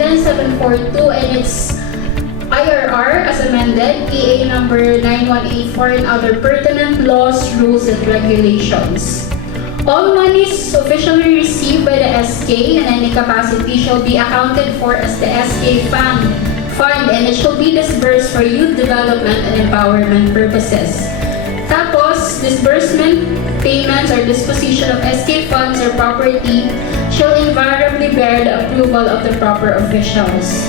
10742 and its IRR as amended, EA number 9184 and other pertinent laws, rules, and regulations. All monies officially received by the SK in any capacity shall be accounted for as the SK fund and it shall be disbursed for youth development and empowerment purposes. Tapos, disbursement, payments, or disposition of SK funds or property shall invariably bear the approval of the proper officials.